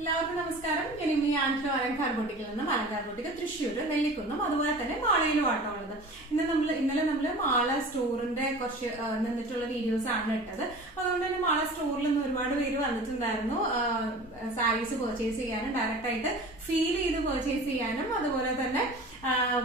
എല്ലാവർക്കും നമസ്കാരം. ഞാൻ ആൻഡ്രോ അലങ്കാർ ബൊട്ടിക്കിൽ നിന്നും അലങ്കാർ ബൊട്ടിക്ക് തൃശ്ശൂർ നെല്ലിക്കുന്നും അതുപോലെ തന്നെ മാളയിലും ആട്ടമുള്ളത്. ഇന്നലെ നമ്മൾ മാള സ്റ്റോറിന്റെ കുറച്ച് നിന്നിട്ടുള്ള വീഡിയോസ് ആണ് ഇട്ടത്. അതുകൊണ്ട് തന്നെ മാള സ്റ്റോറിൽ നിന്ന് ഒരുപാട് പേര് വന്നിട്ടുണ്ടായിരുന്നു സാരീസ് പർച്ചേസ് ചെയ്യാനും ഡയറക്റ്റ് ആയിട്ട് ഫീൽ ചെയ്ത് പർച്ചേസ് ചെയ്യാനും അതുപോലെ തന്നെ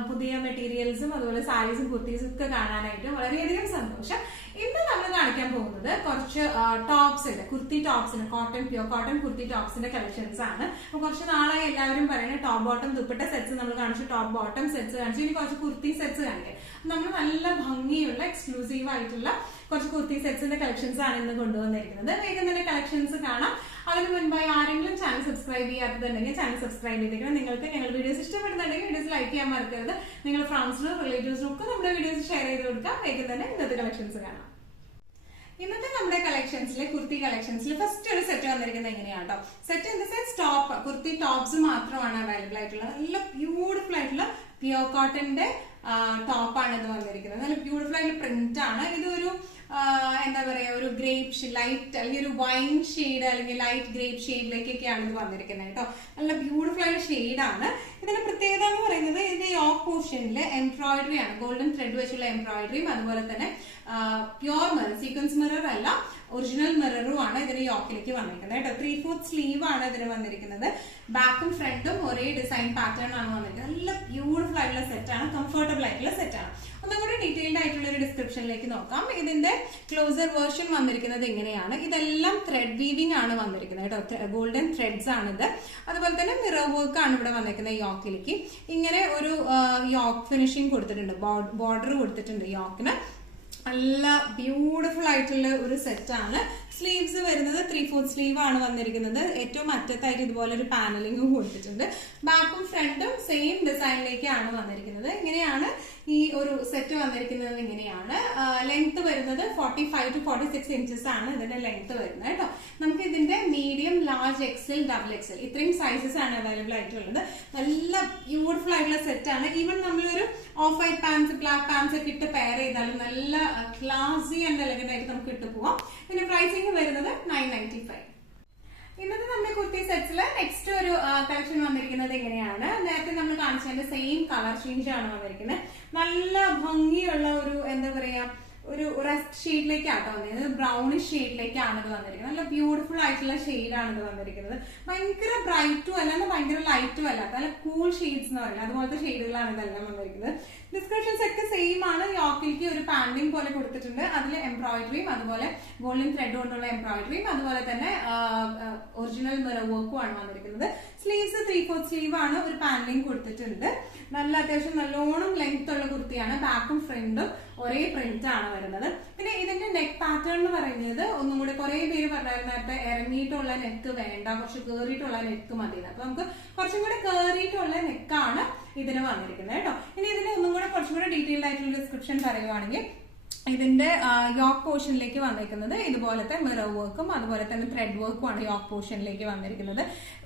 പുതിയ മെറ്റീരിയൽസും അതുപോലെ സാരീസും കുർത്തീസും ഒക്കെ കാണാനായിട്ട് വളരെയധികം സന്തോഷം. ഇന്ന് നമ്മൾ കാണിക്കാൻ പോകുന്നത് കുറച്ച് ടോപ്സിന്റെ കുർത്തി ടോപ്സിന് പ്യൂർ കോട്ടൺ കുർത്തി ടോപ്സിന്റെ കളക്ഷൻസ് ആണ്. അപ്പൊ കുറച്ച് നാളായി എല്ലാവരും പറയുന്നത് ടോപ്പ് ബോട്ടം ദുപ്പട്ട സെറ്റ്സ് നമ്മൾ കാണിച്ചു, ടോപ്പ് ബോട്ടം സെറ്റ്സ് കാണിച്ചു, ഇനി കുറച്ച് കുർത്തി സെറ്റ്സ് കാണിക്കാം. നമ്മൾ നല്ല ഭംഗിയുള്ള എക്സ്ക്ലൂസീവ് ആയിട്ടുള്ള കുറച്ച് കുർത്തി സെറ്റ്സിന്റെ കളക്ഷൻസ് ആണ് ഇന്ന് കൊണ്ടുവന്നിരിക്കുന്നത്. വേഗം തന്നെ കളക്ഷൻസ് കാണാം. അതിന് മുൻപായി ആരെങ്കിലും ചാനൽ സബ്സ്ക്രൈബ് ചെയ്യാത്തതുണ്ടെങ്കിൽ ചാനൽ സബ്സ്ക്രൈബ് ചെയ്തേക്കണം. നിങ്ങൾക്ക് ഞങ്ങൾ വീഡിയോസ് ഇഷ്ടപ്പെടുന്നുണ്ടെങ്കിൽ വീഡിയോസ് ലൈക്ക് ചെയ്യാൻ മറക്കരുത്. നിങ്ങൾ ഫ്രണ്ട്സിനും റിലേറ്റീവ്സിനും ഒക്കെ നമ്മുടെ വീഡിയോസ് ഷെയർ ചെയ്ത് കൊടുക്കാം. വേഗം തന്നെ ഇന്നത്തെ കളക്ഷൻസ് കാണാം. ഇന്നത്തെ നമ്മുടെ കളക്ഷൻസിലെ കുർത്തി കളക്ഷൻസിൽ ഫസ്റ്റ് ഒരു സെറ്റ് വന്നിരിക്കുന്നത് എങ്ങനെയാണ് കേട്ടോ. Set in the sense top kurti tops മാത്രമാണ് അവൈലബിൾ ആയിട്ടുള്ളത്. നല്ല ബ്യൂട്ടിഫുൾ ആയിട്ടുള്ള പ്യൂർ കോട്ടന്റെ ടോപ്പാണ് ഇത് വന്നിരിക്കുന്നത്. നല്ല ബ്യൂട്ടിഫുൾ ആയിട്ടുള്ള പ്രിന്റ് ആണ്. ഇതൊരു എന്താ പറയാ, ഒരു ഗ്രേപ്പ് ലൈറ്റ് അല്ലെങ്കിൽ ഒരു വൈൻ ഷെയ്ഡ് അല്ലെങ്കിൽ ലൈറ്റ് ഗ്രേപ്പ് ഷെയ്ഡിലേക്കൊക്കെയാണ് ഇത് വന്നിരിക്കുന്നത് കേട്ടോ. നല്ല ബ്യൂട്ടിഫുൾ ആയിട്ടുള്ള ഷെയ്ഡാണ്. ഇതിന്റെ പ്രത്യേകത എന്ന് പറയുന്നത് ഇതിന്റെ യോക്ക് പോർഷനിൽ എംബ്രോയിഡറി ആണ്, ഗോൾഡൻ ത്രെഡ് വെച്ചുള്ള എംബ്രോയിഡറിയും അതുപോലെ തന്നെ പ്യോർ മിറർ, സീക്വൻസ് മിറർ അല്ല ഒറിജിനൽ മിററും ആണ് ഇതിന് യോക്കിലേക്ക് വന്നിരിക്കുന്നത് കേട്ടോ. 3/4 സ്ലീവ് ആണ് ഇതിന് വന്നിരിക്കുന്നത്. ബാക്കും ഫ്രണ്ടും ഒരേ ഡിസൈൻ പാറ്റേൺ ആണ് വന്നിരിക്കുന്നത്. നല്ല ബ്യൂട്ടിഫുൾ ആയിട്ടുള്ള സെറ്റ് ആണ്, കംഫർട്ടബിൾ ആയിട്ടുള്ള സെറ്റ് ആണ്. ഒന്നും കൂടി ഡീറ്റെയിൽഡ് ആയിട്ടുള്ള ഒരു ഡിസ്ക്രിപ്ഷനിലേക്ക് നോക്കാം. ഇതിന്റെ ക്ലോസർ വേർഷൻ വന്നിരിക്കുന്നത് ഇങ്ങനെയാണ്. ഇതെല്ലാം ത്രെഡ് വീവിംഗ് ആണ് വന്നിരിക്കുന്നത് കേട്ടോ. ഗോൾഡൻ ത്രെഡ്സ് ആണിത്. അതുപോലെ തന്നെ മിറർ വർക്ക് ആണ് ഇവിടെ വന്നിരിക്കുന്നത് യോക്കിലേക്ക്. ഇങ്ങനെ ഒരു യോക്ക് ഫിനിഷിംഗ് കൊടുത്തിട്ടുണ്ട്, ബോർഡർ കൊടുത്തിട്ടുണ്ട് യോക്കിന്. നല്ല ബ്യൂട്ടിഫുൾ ആയിട്ടുള്ള ഒരു സെറ്റ് ആണ്. സ്ലീവ്സ് വരുന്നത് 3/4 സ്ലീവ് ആണ് വന്നിരിക്കുന്നത്. ഏറ്റവും അറ്റത്തായിട്ട് ഇതുപോലെ ഒരു പാനലിംഗും കൊടുത്തിട്ടുണ്ട്. ബാക്കും ഫ്രണ്ടും സെയിം ഡിസൈനിലേക്കാണ് വന്നിരിക്കുന്നത്. ഇങ്ങനെയാണ് ഈ ഒരു സെറ്റ് വന്നിരിക്കുന്നത്. ഇങ്ങനെയാണ് ലെങ്ത് വരുന്നത് 45 to 46 ഇഞ്ചസ് ആണ് ഇതിന്റെ ലെങ്ത് വരുന്നത് കേട്ടോ. നമുക്ക് ഇതിന്റെ medium, large, XL, double XL ഇത്രയും സൈസസ് ആണ് അവൈലബിൾ ആയിട്ടുള്ളത്. നല്ല ബ്യൂട്ടിഫുൾ ആയിട്ടുള്ള സെറ്റ് ആണ്. ഈവൻ നമ്മളൊരു off white pants, black pants ഒക്കെ ഇട്ട് പെയർ ചെയ്താലും നല്ല ക്ലാസി ആൻഡ് എലഗന്റ് ആയിട്ട് നമുക്ക് ഇട്ട് പോവാം. പിന്നെ പ്രൈസിംഗ് വരുന്നത് 995. ഇന്നത്തെ നമ്മുടെ കുർത്തി സെറ്റ്സിൽ നെക്സ്റ്റ് ഒരു കളക്ഷൻ വന്നിരിക്കുന്നത് എങ്ങനെയാണ്. നേരത്തെ നമ്മൾ കാണിച്ചതിന്റെ സെയിം കളർ ചേഞ്ച് ആണ് വന്നിരിക്കുന്നത്. നല്ല ഭംഗിയുള്ള ഒരു എന്താ പറയാ, ഒരു റസ്റ്റ് ഷെയ്ഡിലേക്കാട്ടോ വന്നിരിക്കുന്നത്. ബ്രൗണിഷ് ഷെയ്ഡിലേക്കാണ് ഇത് വന്നിരിക്കുന്നത്. നല്ല ബ്യൂട്ടിഫുൾ ആയിട്ടുള്ള ഷെയ്ഡാണ് ഇത് വന്നിരിക്കുന്നത്. ഭയങ്കര ബ്രൈറ്റും അല്ല, ഭയങ്കര ലൈറ്റും അല്ല, നല്ല കൂൾ ഷെയ്ഡ്സ് എന്ന് പറയുന്നത് അതുപോലത്തെ ഷെയ്ഡുകളാണ് ഇതെല്ലാം വന്നിരിക്കുന്നത്. ഡിസ്ക്രിപ്ഷൻസ് ഒക്കെ സെയിം ആണ്. യോക്കിലേക്ക് ഒരു പാൻഡിങ് പോലെ കൊടുത്തിട്ടുണ്ട്. അതിൽ എംബ്രോയിഡറിയും അതുപോലെ ഗോൾഡൻ ത്രെഡ് കൊണ്ടുള്ള എംബ്രോയിഡറിയും അതുപോലെ തന്നെ ഒറിജിനൽ മിറർ വർക്കും ആണ് വന്നിരിക്കുന്നത്. സ്ലീവ്സ് 3/4 സ്ലീവ് ആണ്, ഒരു പാൻഡിങ് കൊടുത്തിട്ടുണ്ട്. നല്ല അത്യാവശ്യം നല്ലോണം ലെങ്ത് ഉള്ള കുർത്തിയാണ്. ബാക്കും ഫ്രണ്ടും ഒരേ പ്രിന്റ് ആണ് വരുന്നത്. പിന്നെ ഇതിന്റെ നെക്ക് പാറ്റേൺ എന്ന് പറയുന്നത് ഒന്നും കൂടെ കുറെ പേര് പറഞ്ഞായിരുന്നു നേരത്തെ ഇറങ്ങിയിട്ടുള്ള നെക്ക് വേണ്ട, കുറച്ച് കേറിയിട്ടുള്ള നെക്ക് മതി. അപ്പൊ നമുക്ക് കുറച്ചും കൂടെ കേറിയിട്ടുള്ള നെക്കാണ് ഇതിന് വന്നിരിക്കുന്നത് കേട്ടോ. ഇനി ഇതിന് ഒന്നും കൂടെ കുറച്ചും കൂടെ ഡീറ്റെയിൽഡ് ആയിട്ടുള്ള ഡിസ്ക്രിപ്ഷൻ പറയുവാണെങ്കിൽ ഇതിന്റെ യോക്ക് പോർഷനിലേക്ക് വന്നിരിക്കുന്നത് ഇതുപോലത്തെ മിറർ വർക്കും അതുപോലെ തന്നെ ത്രെഡ് വർക്കും ആണ് യോക്ക് പോർഷനിലേക്ക് വന്നിരിക്കുന്നത്.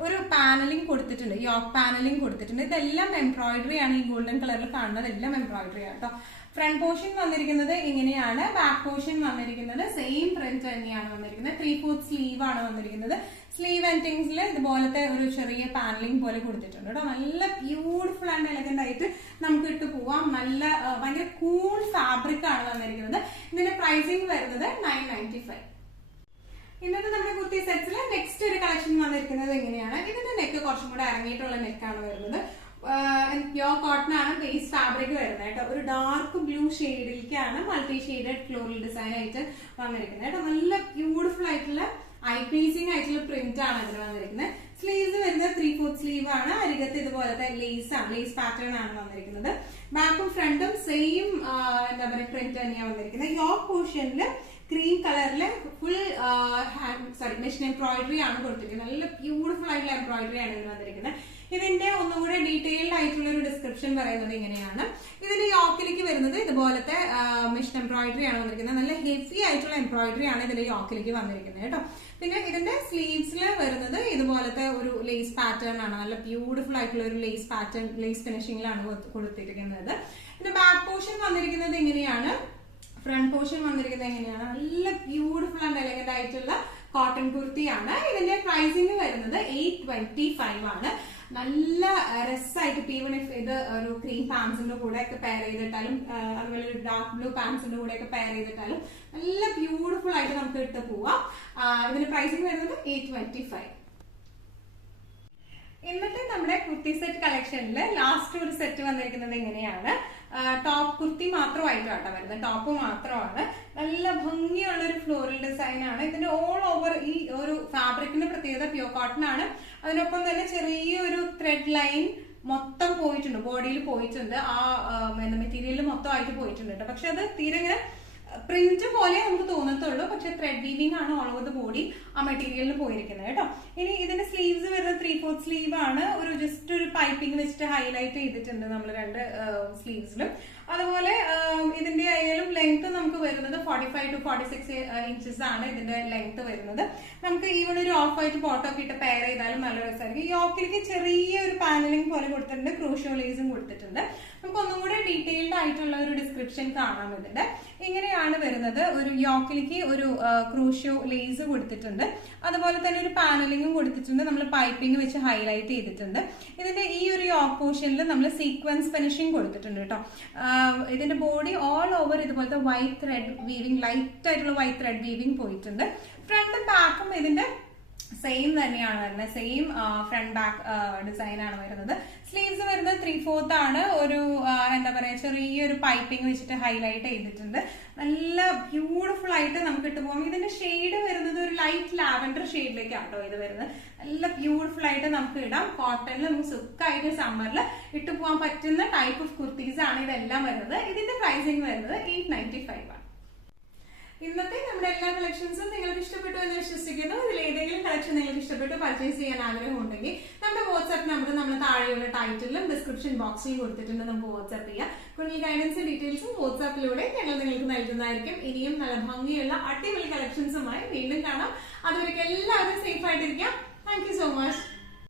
ഒരു പാനലിംഗ് കൊടുത്തിട്ടുണ്ട്, യോക്ക് പാനലിംഗ് കൊടുത്തിട്ടുണ്ട്. ഇതെല്ലാം എംബ്രോയിഡറി ആണ്. ഈ ഗോൾഡൻ കളറിൽ കാണുന്നത് എല്ലാം എംബ്രോയിഡറി ആണ് കേട്ടോ. ഫ്രണ്ട് പോർഷൻ വന്നിരിക്കുന്നത് ഇങ്ങനെയാണ്. ബാക്ക് പോർഷൻ വന്നിരിക്കുന്നത് സെയിം പ്രിന്റ് തന്നെയാണ് വന്നിരിക്കുന്നത്. 3/4 സ്ലീവ് ആണ് വന്നിരിക്കുന്നത്. സ്ലീവ് എൻഡിങ്സിൽ ഇതുപോലത്തെ ഒരു ചെറിയ പാനലിംഗ് പോലെ കൊടുത്തിട്ടുണ്ട് കേട്ടോ. നല്ല ബ്യൂട്ടിഫുൾ ആൻഡ് എലഗന്റ് ആയിട്ട് നമുക്ക് ഇട്ട് പോവാം. നല്ല ഭയങ്കര കൂൾ ഫാബ്രിക് ആണ് വന്നിരിക്കുന്നത്. ഇതിന്റെ പ്രൈസിംഗ് വരുന്നത് 995. ഇന്നത്തെ നമ്മുടെ കുർത്തി സെറ്റ്സിൽ നെക്സ്റ്റ് ഒരു കളക്ഷൻ വന്നിരിക്കുന്നത് എങ്ങനെയാണ്. ഇതിന്റെ നെക്ക് കുറച്ചും കൂടെ ഇറങ്ങിയിട്ടുള്ള നെക്കാണ് വരുന്നത്. പ്യോർ കോട്ടൺ ആണ് ബേസ് ഫാബ്രിക് വരുന്നത് കേട്ടോ. ഒരു ഡാർക്ക് ബ്ലൂ ഷെയ്ഡിലേക്കാണ് മൾട്ടി ഷെയ്ഡഡ് ഫ്ലോറൽ ഡിസൈൻ ആയിട്ട് വന്നിരിക്കുന്നത് കേട്ടോ. നല്ല ബ്യൂട്ടിഫുൾ ആയിട്ടുള്ള ഐ പ്ലീസിംഗ് ആയിട്ടുള്ള പ്രിന്റ് ആണ് ഇതിന് വന്നിരിക്കുന്നത്. സ്ലീവ്സ് വരുന്നത് 3/4 സ്ലീവ് ആണ്. അരികത്ത് ഇതുപോലത്തെ ലേസ് പാറ്റേൺ ആണ് വന്നിരിക്കുന്നത്. ബാക്കും ഫ്രണ്ടും സെയിം എന്താ പറയുക പ്രിന്റ് തന്നെയാണ് വന്നിരിക്കുന്നത്. യോക്ക് പോർഷനിൽ ക്രീം കളറില് ഫുൾ മെഷീൻ എംബ്രോയിഡറി ആണ് കൊടുത്തിരിക്കുന്നത്. നല്ല ബ്യൂട്ടിഫുൾ ആയിട്ടുള്ള എംബ്രോയിഡറി ആണ് ഇതിന് വന്നിരിക്കുന്നത്. ഇതിന്റെ ഒന്നും കൂടെ ഡീറ്റെയിൽഡ് ആയിട്ടുള്ള ഒരു ഡിസ്ക്രിപ്ഷൻ പറയുന്നത് ഇങ്ങനെയാണ്. ഇതിന്റെ യോക്കിലേക്ക് വരുന്നത് ഇതുപോലത്തെ മെഷീൻ എംബ്രോയിഡറി ആണ് വന്നിരിക്കുന്നത്. നല്ല ഹെവി ആയിട്ടുള്ള എംബ്രോയിഡറി ആണ് ഇതിന്റെ യോക്കിലേക്ക് വന്നിരിക്കുന്നത് കേട്ടോ. പിന്നെ ഇതിന്റെ സ്ലീവ്സിൽ വരുന്നത് ഇതുപോലത്തെ ഒരു ലേസ് പാറ്റേൺ ആണ്. നല്ല ബ്യൂട്ടിഫുൾ ആയിട്ടുള്ള ഒരു ലേസ് പാറ്റേൺ, ലേസ് ഫിനിഷിംഗിലാണ് കൊടുത്തിരിക്കുന്നത്. പിന്നെ ബാക്ക് പോർഷൻ വന്നിരിക്കുന്നത് ഇങ്ങനെയാണ്. ഫ്രണ്ട് പോർഷൻ വന്നിരിക്കുന്നത് എങ്ങനെയാണ്. നല്ല ബ്യൂട്ടിഫുൾ ആൻഡ് എലഗന്റ് ആയിട്ടുള്ള കോട്ടൺ കുർത്തിയാണ്. ഇതിന്റെ പ്രൈസിംഗ് വരുന്നത് 812 825 ആണ്. നല്ല രസമായിട്ട് ഇപ്പൊ ഈവൻ ഇഫ് ഇത് ഒരു ക്രീം പാൻസിന്റെ കൂടെ ഒക്കെ പെയർ ചെയ്തിട്ടാലും അതുപോലെ ഒരു ഡാർക്ക് ബ്ലൂ പാൻസിന്റെ കൂടെ ഒക്കെ പെയർ ചെയ്തിട്ടാലും നല്ല ബ്യൂട്ടിഫുൾ ആയിട്ട് നമുക്ക് ഇട്ട് പോവാം. ഇതിന്റെ പ്രൈസിങ് വരുന്നത് 825. ഇന്നത്തെ നമ്മുടെ കുർത്തി സെറ്റ് കളക്ഷനിൽ ലാസ്റ്റ് ഒരു സെറ്റ് വന്നിരിക്കുന്നത് എങ്ങനെയാണ്, ടോപ്പ് കുർത്തി മാത്രമായിട്ടാണ് വരുന്നത്. ടോപ്പ് മാത്രമാണ്, നല്ല ഭംഗിയുള്ള ഒരു ഫ്ലോറൽ ഡിസൈൻ ആണ്. ഇതിന്റെ ഓൾ ഓവർ ഈ ഒരു ഫാബ്രിക്കിന്റെ പ്രത്യേകത പ്യൂർ കോട്ടൺ ആണ്. അതിനൊപ്പം തന്നെ ചെറിയൊരു ത്രെഡ് ലൈൻ മൊത്തം പോയിട്ടുണ്ട്, ബോഡിയിൽ പോയിട്ടുണ്ട്, ആ മെറ്റീരിയൽ മൊത്തമായിട്ട് പോയിട്ടുണ്ട് കേട്ടോ. പക്ഷെ അത് തീരെ ഇങ്ങനെ പ്രിന്റ് പോലെ നമുക്ക് തോന്നത്തുള്ളൂ, പക്ഷെ ത്രെഡ് വീവിംഗ് ആണ് ഓൾ ഓവർ ദ ബോഡി ആ മെറ്റീരിയലിൽ പോയിരിക്കുന്നത് കേട്ടോ. ഇനി ഇതിന്റെ സ്ലീവ്സ് വരുന്നത് 3/4 സ്ലീവ് ആണ്. ഒരു ജസ്റ്റ് ഒരു പൈപ്പിംഗ് വെച്ചിട്ട് ഹൈലൈറ്റ് ചെയ്തിട്ടുണ്ട് നമ്മൾ രണ്ട് സ്ലീവ്സിലും. അതുപോലെ ഇതിന്റെ ആയാലും ലെങ്ത് നമുക്ക് വരുന്നത് 45 to 46 ഇഞ്ചസ് ആണ് ഇതിന്റെ ലെങ്ത് വരുന്നത്. നമുക്ക് ഈവൺ ഒരു ഓഫ് വൈറ്റ് ബോട്ടം ഇട്ട് പെയർ ചെയ്താലും നല്ല രസമായിരിക്കും. യോക്കിലേക്ക് ചെറിയൊരു പാനലിംഗ് പോലെ കൊടുത്തിട്ടുണ്ട്, ക്രൂഷ്യോ ലേസും കൊടുത്തിട്ടുണ്ട്. നമുക്ക് ഒന്നും കൂടെ ഡീറ്റെയിൽഡ് ആയിട്ടുള്ള ഒരു ഡിസ്ക്രിപ്ഷൻ കാണാം ഇതിന്റെ. ഇങ്ങനെയാണ് വരുന്നത്. ഒരു യോക്കിലേക്ക് ഒരു ക്രൂഷ്യോ ലേസ് കൊടുത്തിട്ടുണ്ട്, അതുപോലെ തന്നെ ഒരു പാനലിംഗും കൊടുത്തിട്ടുണ്ട്, നമ്മൾ പൈപ്പിംഗ് വെച്ച് ഹൈലൈറ്റ് ചെയ്തിട്ടുണ്ട്. ഇതിന്റെ ഈ ഒരു യോക്ക് പോർഷനിൽ നമ്മൾ സീക്വൻസ് ഫിനിഷിംഗ് കൊടുത്തിട്ടുണ്ട് കേട്ടോ. ഇതിന്റെ ബോഡി ഓൾ ഓവർ ഇതുപോലത്തെ വൈറ്റ് ത്രെഡ് വീവിംഗ്, ലൈറ്റ് ആയിട്ടുള്ള വൈറ്റ് ത്രെഡ് വീവിംഗ് പോയിട്ടുണ്ട്. ഫ്രണ്ടും ബാക്കും ഇതിന്റെ സെയിം തന്നെയാണ് വരുന്നത്, സെയിം ഫ്രണ്ട് ബാക്ക് ഡിസൈൻ ആണ് വരുന്നത്. സ്ലീവ്സ് വരുന്നത് 3/4 ആണ്. ഒരു എന്താ പറയാ ചെറിയൊരു പൈപ്പിംഗ് വെച്ചിട്ട് ഹൈലൈറ്റ് ചെയ്തിട്ടുണ്ട്. നല്ല ബ്യൂട്ടിഫുൾ ആയിട്ട് നമുക്ക് ഇട്ട് പോകാം. ഇതിന്റെ ഷെയ്ഡ് വരുന്നത് ഒരു ലൈറ്റ് ലാവൻഡർ ഷെയ്ഡിലേക്കാട്ടോ ഇത് വരുന്നത്. നല്ല ബ്യൂട്ടിഫുൾ ആയിട്ട് നമുക്ക് ഇടാം. കോട്ടണിൽ നമുക്ക് സുഖമായിട്ട് സമ്മറിൽ ഇട്ട് പോകാൻ പറ്റുന്ന ടൈപ്പ് ഓഫ് കുർത്തീസ് ആണ് ഇതെല്ലാം വരുന്നത്. ഇതിന്റെ പ്രൈസിങ് വരുന്നത് 895 ആണ്. ഇന്നത്തെ നമ്മുടെ എല്ലാ കളക്ഷൻസും നിങ്ങൾക്ക് ഇഷ്ടപ്പെട്ടു എന്ന് വിശ്വസിക്കുന്നു. ഇതിൽ ഏതെങ്കിലും കളക്ഷൻ നിങ്ങൾക്ക് ഇഷ്ടപ്പെട്ടു പർച്ചേസ് ചെയ്യാൻ ആഗ്രഹം ഉണ്ടെങ്കിൽ നമ്മുടെ വാട്സ്ആപ്പ് നമ്പർ നമ്മൾ താഴെയുള്ള ടൈറ്റിലും ഡിസ്ക്രിപ്ഷൻ ബോക്സിലും കൊടുത്തിട്ടുണ്ട്, നമുക്ക് വാട്സ്ആപ്പ് ചെയ്യാം. കൂടുതൽ ഗൈഡൻസ് ഡീറ്റെയിൽസും വാട്സ്ആപ്പിലൂടെ ഞങ്ങൾ നിങ്ങൾക്ക് നൽകുന്നതായിരിക്കും. ഇനിയും നല്ല ഭംഗിയുള്ള അടിപൊളി കളക്ഷൻസുമായി വീണ്ടും കാണാം. അതുവരെ എല്ലാവരും സേഫ് ആയിട്ടിരിക്കാം. Thank you so much.